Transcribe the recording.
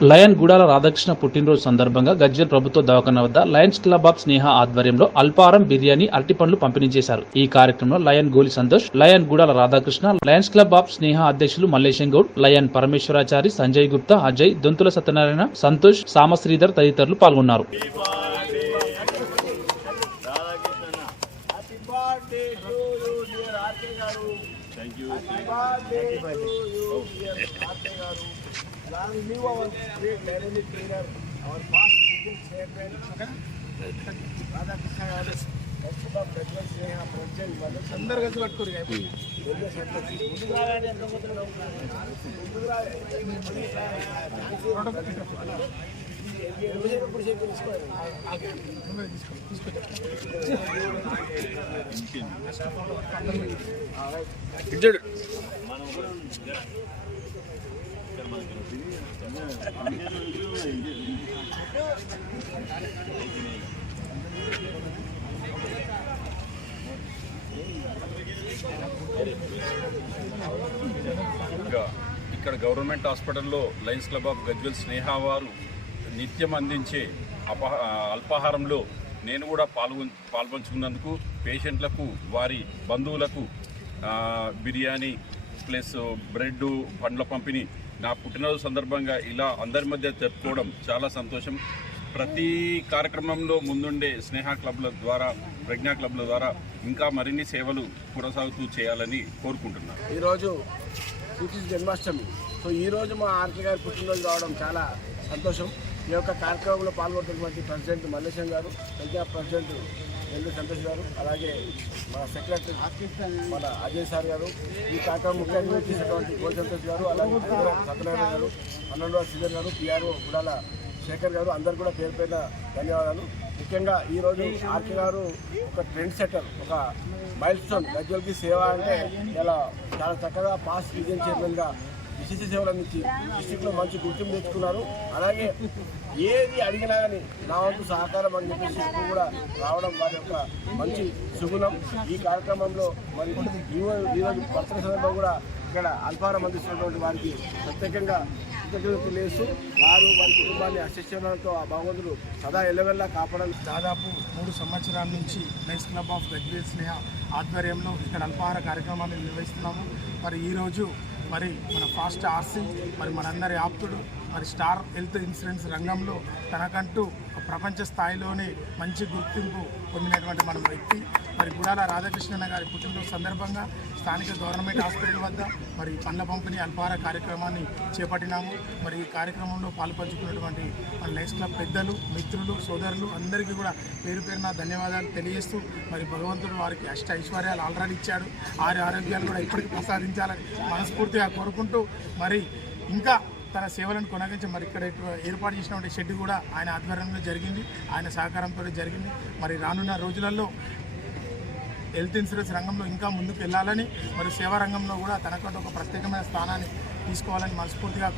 Lion Gudala Radhakrishna పుట్టినరోజు సందర్భంగా గజ్వెల్ ప్రభుత్వ దవాఖాన వద్ద లయన్స్ క్లబ్ ఆఫ్ స్నేహ ఆధ్వర్యంలో అల్పారం బిర్యానీ అరటిపండ్లు పంపిణీ చేశారు ఈ కార్యక్రమంలో lion Goli Santosh lion Gudala Radhakrishna lions club of Sneha అధ్యక్షులు మల్లేశం గౌడ్ లయన్ పరమేశ్వరాచారి సంజయ్ గుప్తా అజయ్ దొంతుల సత్యనారాయణ సంతోష్ సామశ్రీధర్ తదితరులు పాల్గొన్నారు Happy birthday to you, dear Aarti garu. Thank you. Happy birthday to you, dear Aarti garu. Our great dynamic leader, our past chairman, అందరు కలిసి పట్టుకోరు ముందుకు ఇక్కడ government హాస్పిటల్లో lions club of Gajwel Sneha వారు నిత్యం అందించే అపహ అల్పాహారంలో నేను కూడా పాల్గొ పాల్పంచుకున్నందుకు పేషెంట్లకు వారి బంధువులకు బిర్యానీ ప్లస్ బ్రెడ్ పండ్ల పంపిణీ నా పుట్టినరోజు సందర్భంగా ఇలా అందరి మధ్య జరుపుకోవడం చాలా సంతోషం. ప్రతి కార్యక్రమంలో ముందుండే స్నేహ క్లబ్ల ద్వారా ప్రజ్ఞా క్లబ్ల ద్వారా ఇంకా మరిన్ని సేవలు కొనసాగుతూ చేయాలని కోరుకుంటున్నాను ఈరోజు శ్రీకృష్ణ జన్మాష్టమి. సో ఈరోజు మా ఆర్టీ గారి పుట్టినరోజు రావడం చాలా సంతోషం. ఈ యొక్క కార్యక్రమంలో పాల్గొన్నటువంటి ప్రెసిడెంట్ మల్లేశం గారు ప్రజా ప్రెసిడెంట్ ఎల్లు సంతోష్ గారు అలాగే మన సెక్రటరీ మన అజయ్ సార్ గారు ఈ కాక ముఖ్యంగా చేసినటువంటి గోల్ సంతోష్ గారు అలాగే సత్యనారాయణ గారు పన్నెండవ శ్రీధర్ గారు పిఆర్ఓ గుడాల శేఖర్ గారు అందరు కూడా పేరు పైన ధన్యవాదాలు. ముఖ్యంగా ఈ రోజు ఆర్కే గారు ఒక ట్రెండ్ సెటర్ ఒక మైల్ స్టోన్ గజ్వల్కి సేవ అంటే ఇలా చాలా చక్కగా పాస్ రీజన్ చైర్మన్గా విశేష సేవలు అందించి డిస్టిక్లో మంచి గుర్తింపు తెచ్చుకున్నారు. అలాగే ఏది అడిగినా కానీ నా వంతు సహకారం అని చెప్పేసి కూడా రావడం వారి యొక్క మంచి సుగుణం. ఈ కార్యక్రమంలో మరి ఈరోజు పర్సన సందర్భంగా కూడా ఇక్కడ అల్పారం అందిస్తున్నటువంటి వారికి ప్రత్యేకంగా కృతజ్ఞతలు తెలియజేస్తూ వారు వారి కుటుంబాన్ని అశిక్షణతో ఆ భగవంతుడు సదా ఎల్లవెల్లా కాపాడాలి. దాదాపు మూడు సంవత్సరాల నుంచి lions club of Gajwel Sneha ఆధ్వర్యంలో ఇక్కడ అల్పాహార కార్యక్రమాన్ని నిర్వహిస్తున్నాము. మరి ఈరోజు మరి మన ఫాస్ట్ ఆర్సీ మరి మనందరి ఆప్తుడు. మరి స్టార్ హెల్త్ ఇన్సూరెన్స్ రంగంలో తనకంటూ ఒక ప్రపంచ స్థాయిలోనే మంచి గుర్తింపు పొందినటువంటి మన వ్యక్తి. మరి గుడాల రాధాకృష్ణన్న గారి పుట్టినరోజు సందర్భంగా స్థానిక గవర్నమెంట్ హాస్పిటల్ వద్ద మరి పండ్ల పంపిణీ అల్పార కార్యక్రమాన్ని చేపట్టినాము. మరి ఈ కార్యక్రమంలో పాల్పంచుకున్నటువంటి మన లైఫ్ క్లబ్ పెద్దలు మిత్రులు సోదరులు అందరికీ కూడా పేరు పేరున ధన్యవాదాలు తెలియజేస్తూ మరి భగవంతుడు వారికి అష్ట ఐశ్వర్యాలు ఆల్రెడీ ఇచ్చాడు. ఆరు ఆరోగ్యాలు కూడా ఇప్పటికీ ప్రసాదించాలని మనస్ఫూర్తిగా కోరుకుంటూ మరి ఇంకా తన సేవలను కొనగించి మరి ఇక్కడ ఏర్పాటు చేసినటువంటి షెడ్ కూడా ఆయన ఆధ్వర్యంలో జరిగింది. ఆయన సహకారంతో జరిగింది. మరి రానున్న రోజులలో హెల్త్ ఇన్సూరెన్స్ రంగంలో ఇంకా ముందుకు వెళ్ళాలని మరి సేవా రంగంలో కూడా తనకంటే ఒక ప్రత్యేకమైన స్థానాన్ని తీసుకోవాలని మనస్ఫూర్తిగా